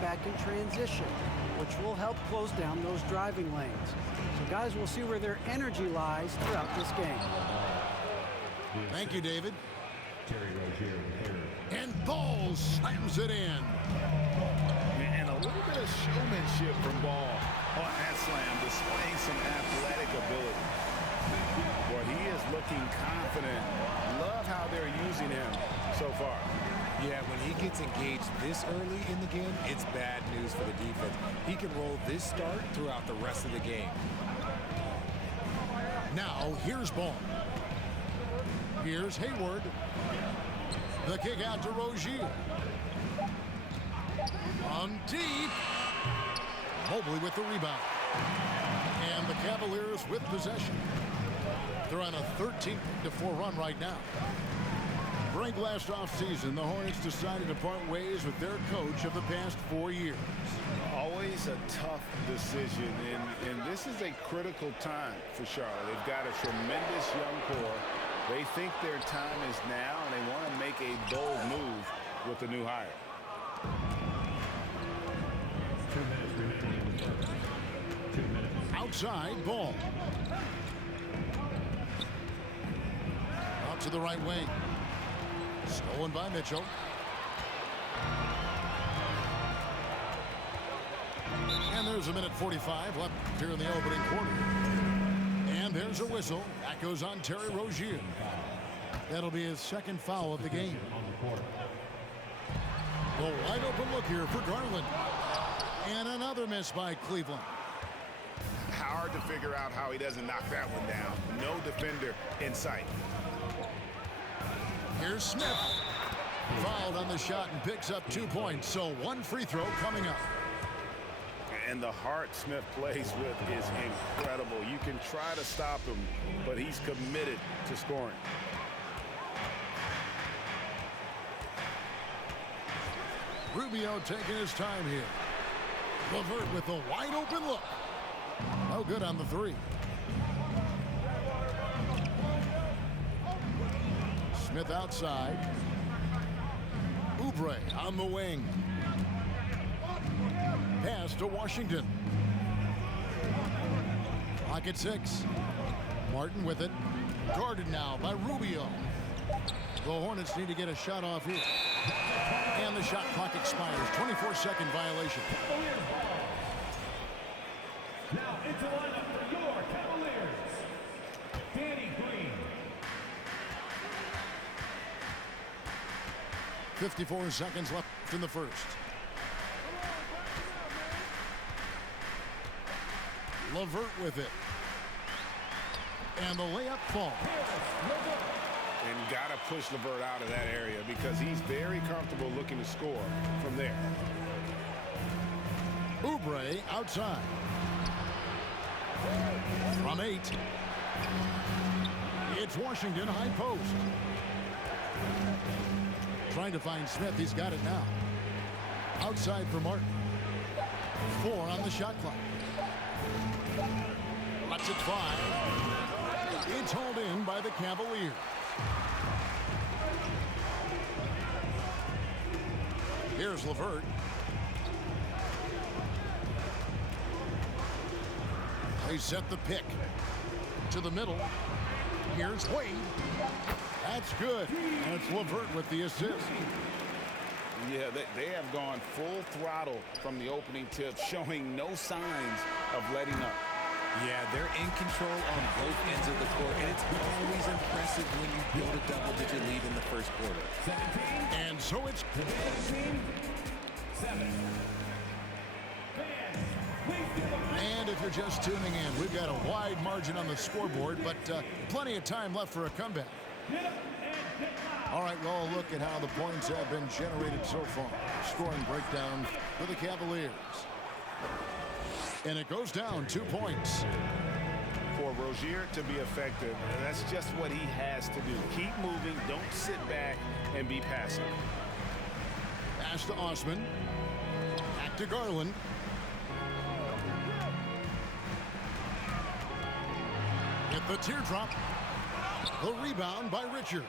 back in transition, which will help close down those driving lanes. So guys, we'll see where their energy lies throughout this game. Thank you, David. And Ball slams it in. And a little bit of showmanship from Ball on that slam, displaying some athletic ability. Boy, he is looking confident. Love how they're using him so far. Yeah, when he gets engaged this early in the game, it's bad news for the defense. He can roll this start throughout the rest of the game. Now, here's Ball. Here's Hayward. The kick out to Rozier. On deep. Mobley with the rebound. And the Cavaliers with possession. They're on a 13-4 run right now. Break last offseason, the Hornets decided to part ways with their coach of the past 4 years. Always a tough decision, and this is a critical time for Charlotte. They've got a tremendous young core. They think their time is now, and they want to make a bold move with the new hire. 2 minutes remaining in the first. 2 minutes. Outside, Ball. Out to the right wing. Stolen by Mitchell. And there's a minute 45 left here in the opening quarter. And there's a whistle. That goes on Terry Rozier. That'll be his second foul of the game. The wide open look here for Garland. And another miss by Cleveland. Hard to figure out how he doesn't knock that one down. No defender in sight. Here's Smith. Fouled on the shot and picks up 2 points. So one free throw coming up. And the heart Smith plays with is incredible. You can try to stop him, but he's committed to scoring. Rubio taking his time here. LeVert with a wide open look. No good on the three. Smith outside. Oubre on the wing. Pass to Washington. Clock at 6. Martin with it. Guarded now by Rubio. The Hornets need to get a shot off here. And the shot clock expires. 24-second violation. Now into lineup for your Cavaliers, Danny Green. 54 seconds left in the first. LeVert with it. And the layup falls. And got to push LeVert out of that area because he's very comfortable looking to score from there. Oubre outside. From 8. It's Washington high post. Trying to find Smith. He's got it now. Outside for Martin. 4 on the shot clock. That's at 5. It's hauled in by the Cavaliers. Here's LeVert. They set the pick to the middle. Here's Wade. That's good. That's LeVert with the assist. Yeah, they have gone full throttle from the opening tip, showing no signs of letting up. Yeah, they're in control on both ends of the court, and it's always impressive when you build a double-digit lead in the first quarter. 17. And so it's 7. And if you're just tuning in, we've got a wide margin on the scoreboard, but plenty of time left for a comeback. All right, well, look at how the points have been generated so far. Scoring breakdown for the Cavaliers. And it goes down 2 points. For Rozier to be effective, that's just what he has to do. Keep moving, don't sit back and be passive. Pass to Osman. Back to Garland. Get the teardrop. The rebound by Richard.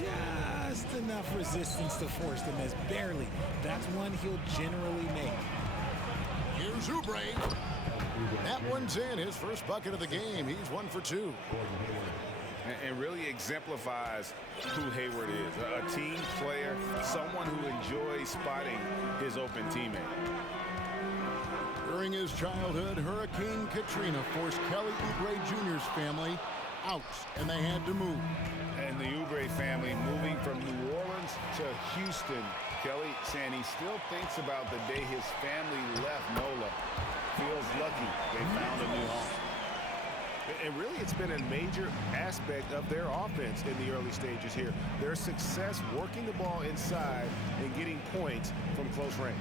just enough resistance to force the miss. Barely. That's one he'll generally make. Here's Oubre. That one's in. His first bucket of the game. He's 1 for 2. And really exemplifies who Hayward is. A team player, someone who enjoys spotting his open teammate. During his childhood, Hurricane Katrina forced Kelly Oubre Jr.'s family out, and they had to move. And the Oubre family moving from New Orleans to Houston. Kelly saying he still thinks about the day his family left NOLA. Feels lucky they found a new home. And really, it's been a major aspect of their offense in the early stages here. Their success working the ball inside and getting points from close range.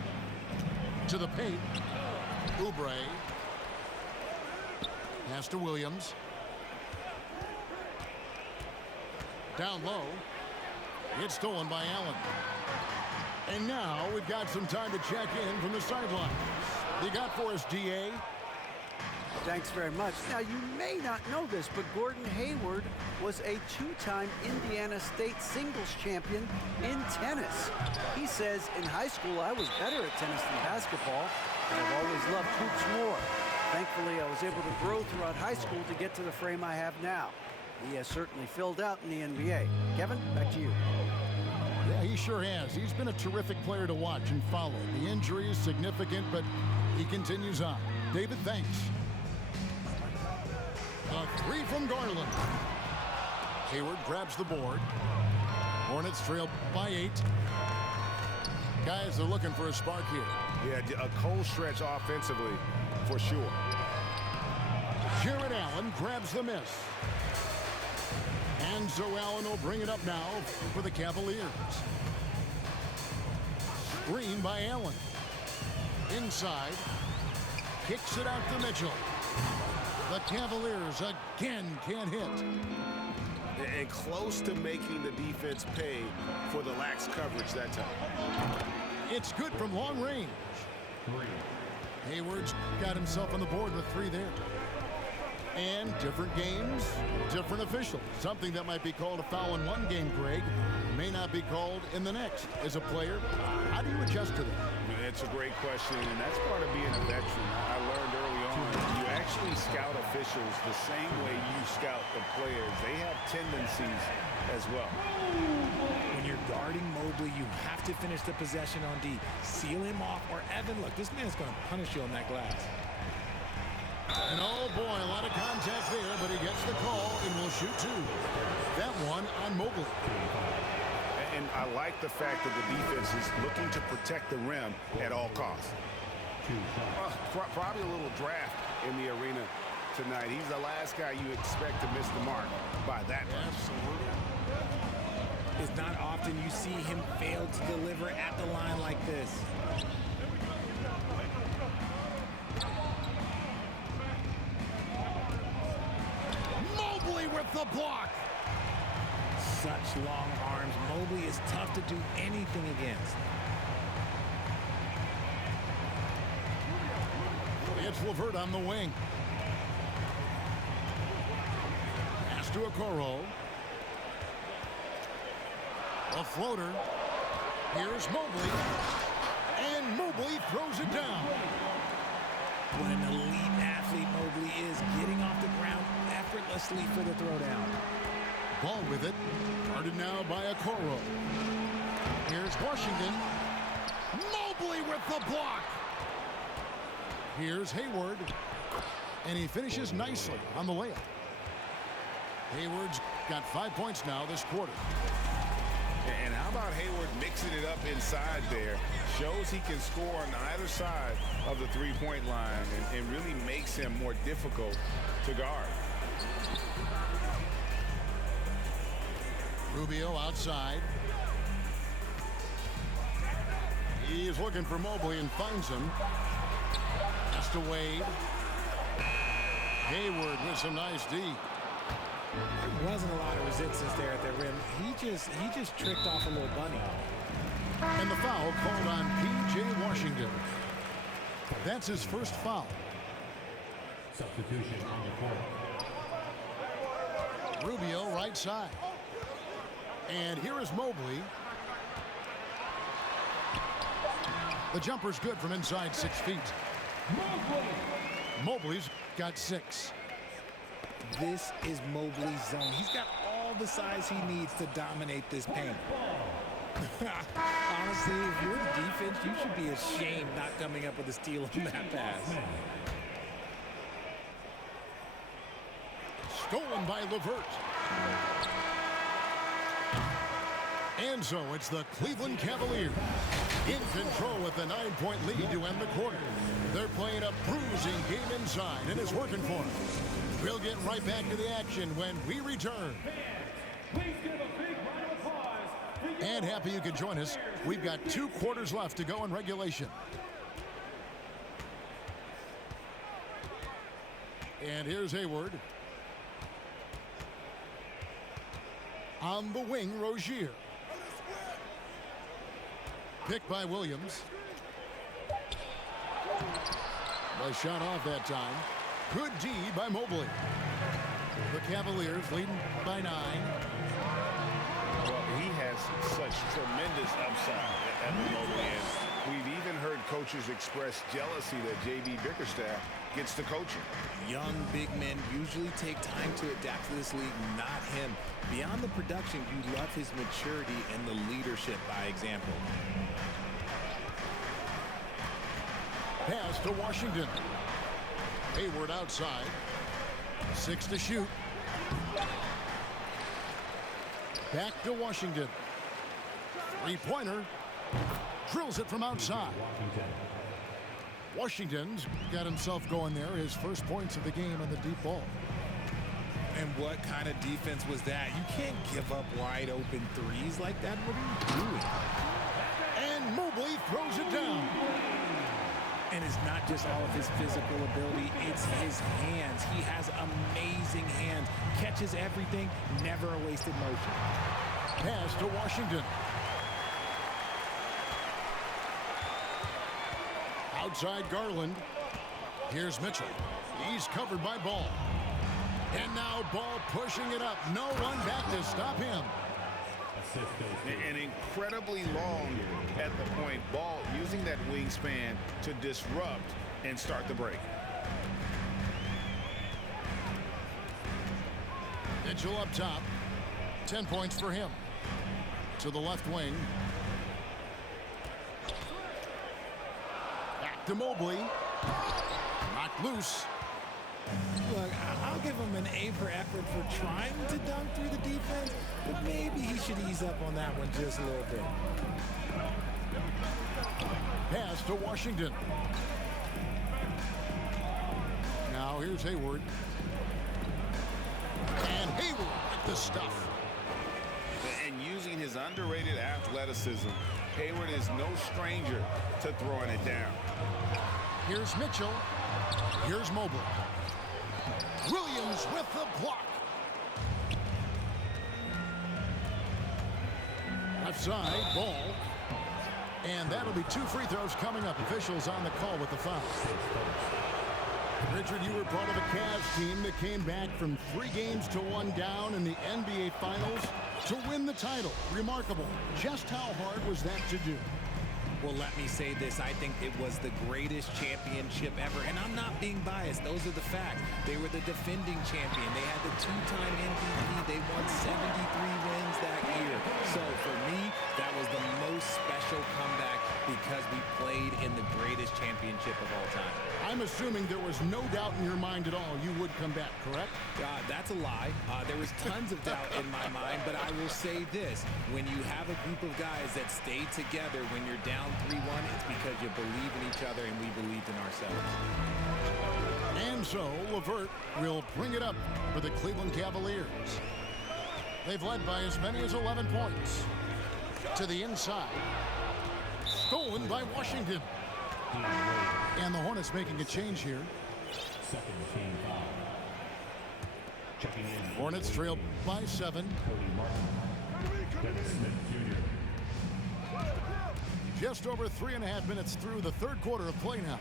To the paint. Oubre. Pass to Williams. Down low. It's stolen by Allen. And now we've got some time to check in from the sidelines. You got for us, D.A.? Thanks very much. Now, you may not know this, but Gordon Hayward was a two-time Indiana State singles champion in tennis. He says, in high school, I was better at tennis than basketball, and I've always loved hoops more. Thankfully, I was able to grow throughout high school to get to the frame I have now. He has certainly filled out in the NBA. Kevin, back to you. Yeah, he sure has. He's been a terrific player to watch and follow. The injury is significant, but he continues on. David, thanks. A three from Garland. Hayward grabs the board. Hornets trail by 8. Guys are looking for a spark here. Yeah, a cold stretch offensively, for sure. Jared Allen grabs the miss. And so Allen will bring it up now for the Cavaliers. Screen by Allen. Inside. Kicks it out to Mitchell. The Cavaliers again can't hit. And close to making the defense pay for the lax coverage that time. It's good from long range. Hayward's got himself on the board with 3 there. And different games, different officials. Something that might be called a foul in one game, Greg, may not be called in the next. As a player, how do you adjust to that? It's a great question, and that's part of being a veteran. I learned early on, you actually scout officials the same way you scout the players. They have tendencies as well. When you're guarding Mobley, you have to finish the possession on D. Seal him off, or Evan, look, this man's going to punish you on that glass. And oh boy, a lot of contact there, but he gets the call and will shoot 2. That one on Mobley. And I like the fact that the defense is looking to protect the rim at all costs. Probably a little draft in the arena tonight. He's the last guy you expect to miss the mark by that much. Absolutely. It's not often you see him fail to deliver at the line like this. Mobley with the block. Such long arms. Mobley is tough to do anything against. It's LeVert on the wing. Pass to Okoro. A floater. Here's Mobley. And Mobley throws it down. What an elite athlete Mobley is, getting off the ground effortlessly for the throwdown. Ball with it. Guarded now by Okoro. Here's Washington. Mobley with the block. Here's Hayward. And he finishes nicely on the layup. Hayward's got 5 points now this quarter. And how about Hayward mixing it up inside there? Shows he can score on either side of the three-point line and really makes him more difficult to guard. Rubio outside. He is looking for Mobley and finds him. That's to Wade. Hayward with some nice D. There wasn't a lot of resistance there at the rim. He just tricked off a little bunny. And the foul called on P.J. Washington. That's his first foul. Substitution on the court. Rubio right side. And here is Mobley. The jumper's good from inside 6 feet. Mobley's got 6. This is Mobley's zone. He's got all the size he needs to dominate this paint. Honestly, if you're the defense, you should be ashamed not coming up with a steal on that pass. Stolen by LeVert. And so it's the Cleveland Cavaliers in control with the 9-point lead to end the quarter. They're playing a bruising game inside, and it's working for them. We'll get right back to the action when we return. Please give a big round of applause. And happy you could join us. We've got 2 quarters left to go in regulation. And here's Hayward. On the wing, Rozier. Picked by Williams. The shot off that time. Good D by Mobley. The Cavaliers leading by 9. Well, he has such tremendous upside, Evan Mobley. And we've even heard coaches express jealousy that J.B. Bickerstaff gets to coaching. Young big men usually take time to adapt to this league, not him. Beyond the production, you love his maturity and the leadership by example. Pass to Washington. Hayward outside. 6 to shoot. Back to Washington. 3-pointer. Drills it from outside. Washington's got himself going there. His first points of the game on the deep ball. And what kind of defense was that? You can't give up wide open threes like that. What are you doing? And Mobley throws it down. And it's not just all of his physical ability, it's his hands. He has amazing hands. Catches everything, never a wasted motion. Pass to Washington. Outside Garland. Here's Mitchell. He's covered by Ball. And now Ball pushing it up. No one back to stop him. And incredibly long at the point. Ball using that wingspan to disrupt and start the break. Mitchell up top. 10 points for him. To the left wing. Back to Mobley. Knocked loose. Look, I'll give him an A for effort for trying to dunk through the defense, but maybe he should ease up on that one just a little bit. Pass to Washington. Now here's Hayward. And Hayward with the stuff. And using his underrated athleticism, Hayward is no stranger to throwing it down. Here's Mitchell. Here's Mobley. Williams with the block. Left side, Ball. And that'll be 2 free throws coming up. Officials on the call with the foul. Richard, you were part of a Cavs team that came back from 3 games to 1 down in the NBA Finals to win the title. Remarkable. Just how hard was that to do? Well, let me say this. I think it was the greatest championship ever. And I'm not being biased. Those are the facts. They were the defending champion. They had the 2-time MVP. They won 73 wins that year. So for me, that was the most special comeback because we played in the greatest championship of all time. I'm assuming there was no doubt in your mind at all you would come back, correct? That's a lie. There was tons of doubt in my mind, but I will say this. When you have a group of guys that stay together when you're down 3-1, it's because you believe in each other and we believed in ourselves. And so LeVert will bring it up for the Cleveland Cavaliers. They've led by as many as 11 points. To the inside. Stolen by Washington. And the Hornets making a change here. Second team foul. Checking in. Hornets trail by 7. Cody Martin. Dennis Smith Jr. Just over 3.5 minutes through the third quarter of play now.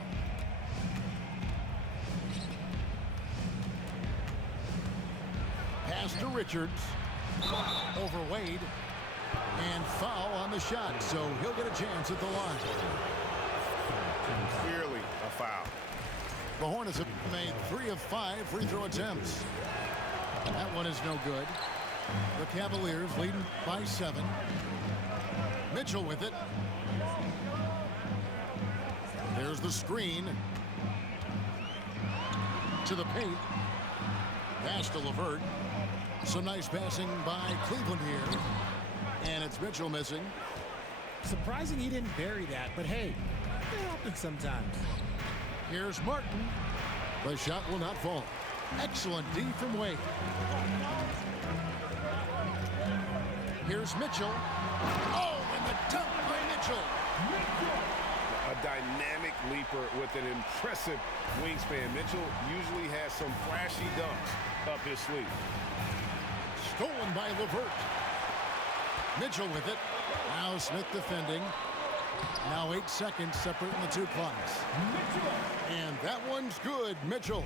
Pass to Richards. Over Wade. And foul on the shot, so he'll get a chance at the line. Clearly a foul. The Hornets have made 3 of 5 free throw attempts. That one is no good. The Cavaliers leading by 7. Mitchell with it. There's the screen. To the paint. Pass to LeVert. Some nice passing by Cleveland here. And it's Mitchell missing. Surprising he didn't bury that, but hey, it happens sometimes. Here's Martin. The shot will not fall. Excellent D from Wade. Here's Mitchell. Oh, and the dunk by Mitchell. A dynamic leaper with an impressive wingspan. Mitchell usually has some flashy dunks up his sleeve. Stolen by LeVert. Mitchell with it. Now Smith defending. Now 8 seconds separating the two clocks. And that one's good, Mitchell.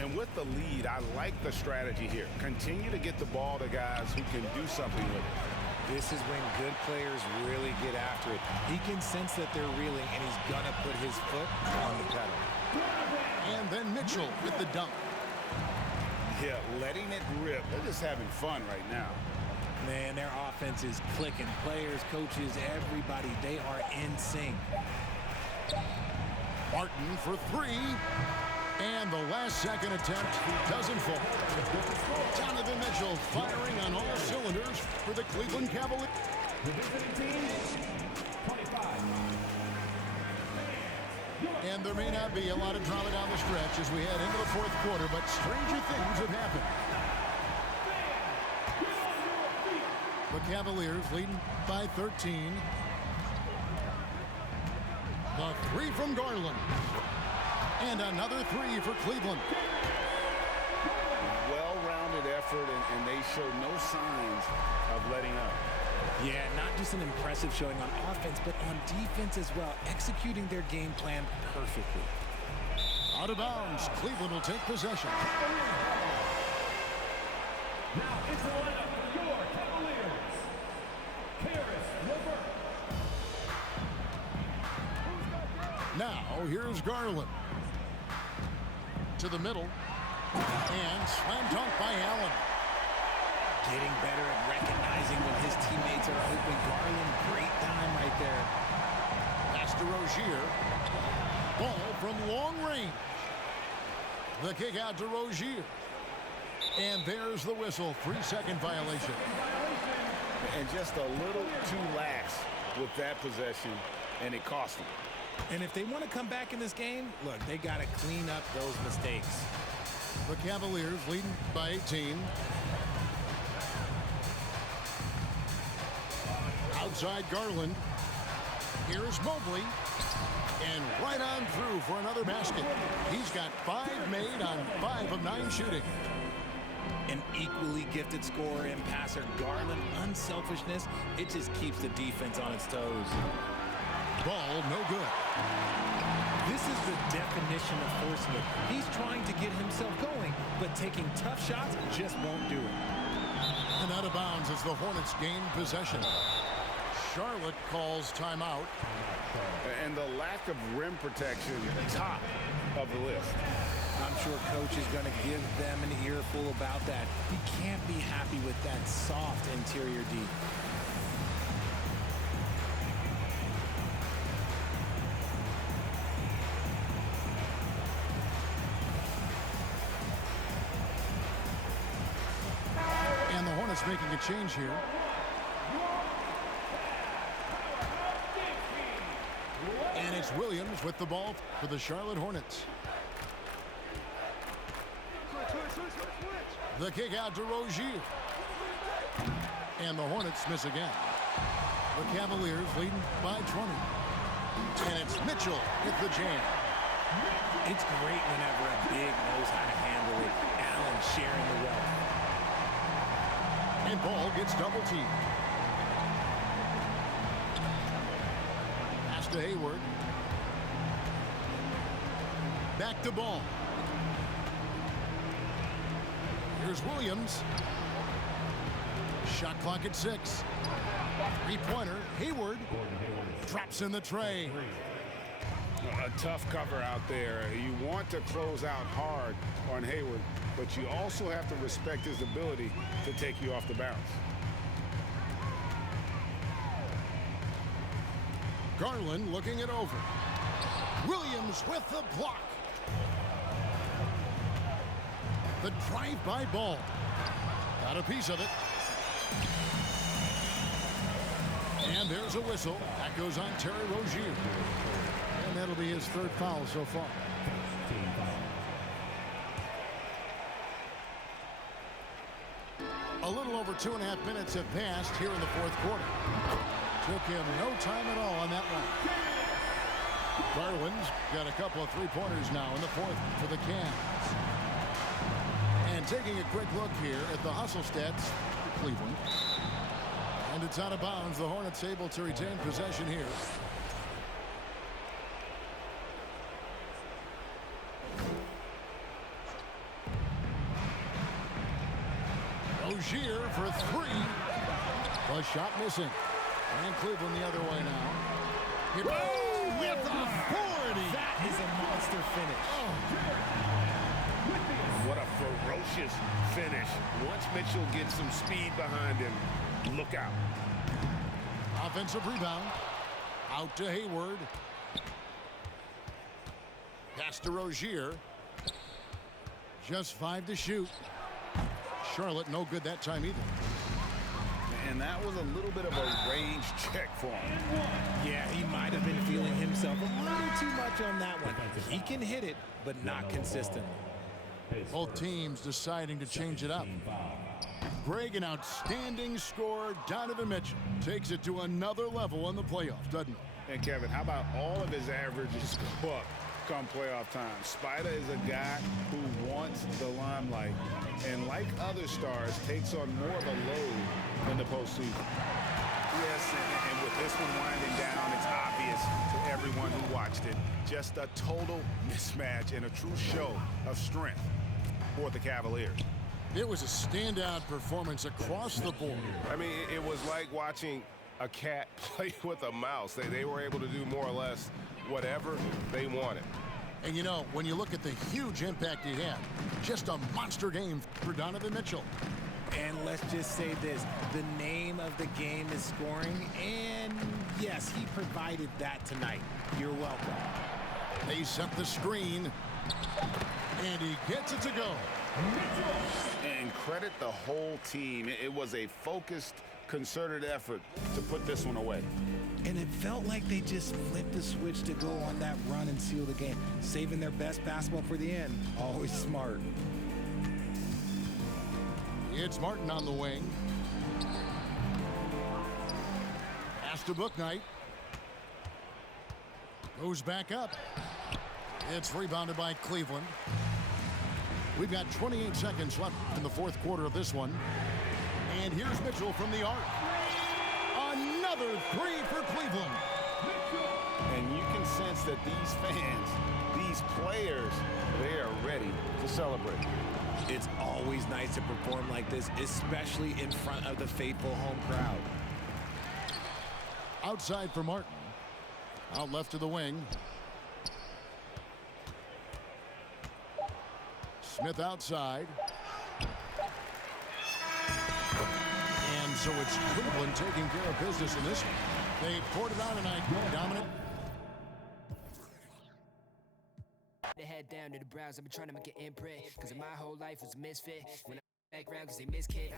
And with the lead, I like the strategy here. Continue to get the ball to guys who can do something with it. This is when good players really get after it. He can sense that they're reeling, and he's going to put his foot on the pedal. And then Mitchell with the dunk. Yeah, letting it rip. They're just having fun right now. Man, their offense is clicking. Players, coaches, everybody, they are in sync. Martin for 3. And the last second attempt doesn't fall. Donovan Mitchell firing on all cylinders for the Cleveland Cavaliers. The visiting team, 25. And there may not be a lot of drama down the stretch as we head into the fourth quarter, but stranger things have happened. The Cavaliers leading by 13. The 3 from Garland. And another 3 for Cleveland. Well-rounded effort, and they show no signs of letting up. Yeah, not just an impressive showing on offense, but on defense as well, executing their game plan perfectly. Out of bounds, Cleveland will take possession. Now into the lineup for your Cavaliers, Caris LeVert. Now, here's Garland. To the middle. And slam dunk by Allen. Getting better at recognizing when his teammates are open. Garland, great time right there. Pass to Rozier. Ball from long range. The kick out to Rozier. And there's the whistle. 3-second violation. And just a little too lax with that possession, and it cost them. And if they want to come back in this game, look, they got to clean up those mistakes. The Cavaliers leading by 18. Outside Garland. Here's Mobley. And right on through for another basket. He's got 5 made on 5 of 9 shooting. An equally gifted scorer and passer. Garland, unselfishness, it just keeps the defense on its toes. Ball no good. This is the definition of forcing it. He's trying to get himself going, but taking tough shots just won't do it. And out of bounds as the Hornets gain possession. Charlotte calls timeout. And the lack of rim protection, top of the list. I'm sure coach is going to give them an earful about that. He can't be happy with that soft interior D. And the Hornets making a change here. And it's Williams with the ball for the Charlotte Hornets. The kick out to Rozier. And the Hornets miss again. The Cavaliers leading by 20. And it's Mitchell with the jam. It's great whenever a big knows how to handle it. Allen sharing the wealth. And ball gets double teamed. Pass to Hayward. Back to Ball. Here's Williams. Shot clock at 6. Three-pointer. Hayward drops in the tray. A tough cover out there. You want to close out hard on Hayward, but you also have to respect his ability to take you off the bounce. Garland looking it over. Williams with the block. The drive-by ball. Got a piece of it. And there's a whistle. That goes on Terry Rozier. And that'll be his third foul so far. A little over 2.5 minutes have passed here in the fourth quarter. Took him no time at all on that one. Garland's got a couple of three-pointers now in the fourth for the Cavs. And taking a quick look here at the hustle stats for Cleveland. And it's out of bounds. The Hornets able to retain possession here. Rozier for 3. The shot missing. And Cleveland the other way now. With authority. That is a monster finish. What a ferocious finish. Once Mitchell gets some speed behind him, look out. Offensive rebound. Out to Hayward. Pass to Rozier. Just 5 to shoot. Charlotte no good that time either. And that was a little bit of a range check for him. Yeah, he might have been feeling himself a little too much on that one. He can hit it, but not consistently. Both teams deciding to change it up. Greg, an outstanding scorer. Donovan Mitchell takes it to another level in the playoffs, doesn't he? And Kevin, how about all of his averages go up come playoff time? Spider is a guy who wants the limelight, and like other stars, takes on more of a load in the postseason. Yes, and with this one winding down, it's obvious to everyone who watched it. Just a total mismatch and a true show of strength for the Cavaliers. It was a standout performance across the board. I mean, it was like watching a cat play with a mouse. They were able to do more or less whatever they wanted. And you know, when you look at the huge impact he had, just a monster game for Donovan Mitchell. And let's just say this, the name of the game is scoring, and yes, he provided that tonight. You're welcome. They set the screen, and he gets it to go. And credit the whole team. It was a focused, concerted effort to put this one away. And it felt like they just flipped the switch to go on that run and seal the game, saving their best basketball for the end. Always smart. It's Martin on the wing. Pass to Bouknight. Goes back up. It's rebounded by Cleveland. We've got 28 seconds left in the fourth quarter of this one. And here's Mitchell from the arc. Another 3 for Cleveland. And you can sense that these fans, these players, they are ready to celebrate. It's always nice to perform like this, especially in front of the faithful home crowd. Outside for Martin. Out left to the wing. Smith outside. And so it's Cleveland taking care of business in this one. They poured it on tonight. Dominant. They head down to the Browns. I've been trying to make an imprint, cause my whole life was a misfit. When I background, cause they miss kid,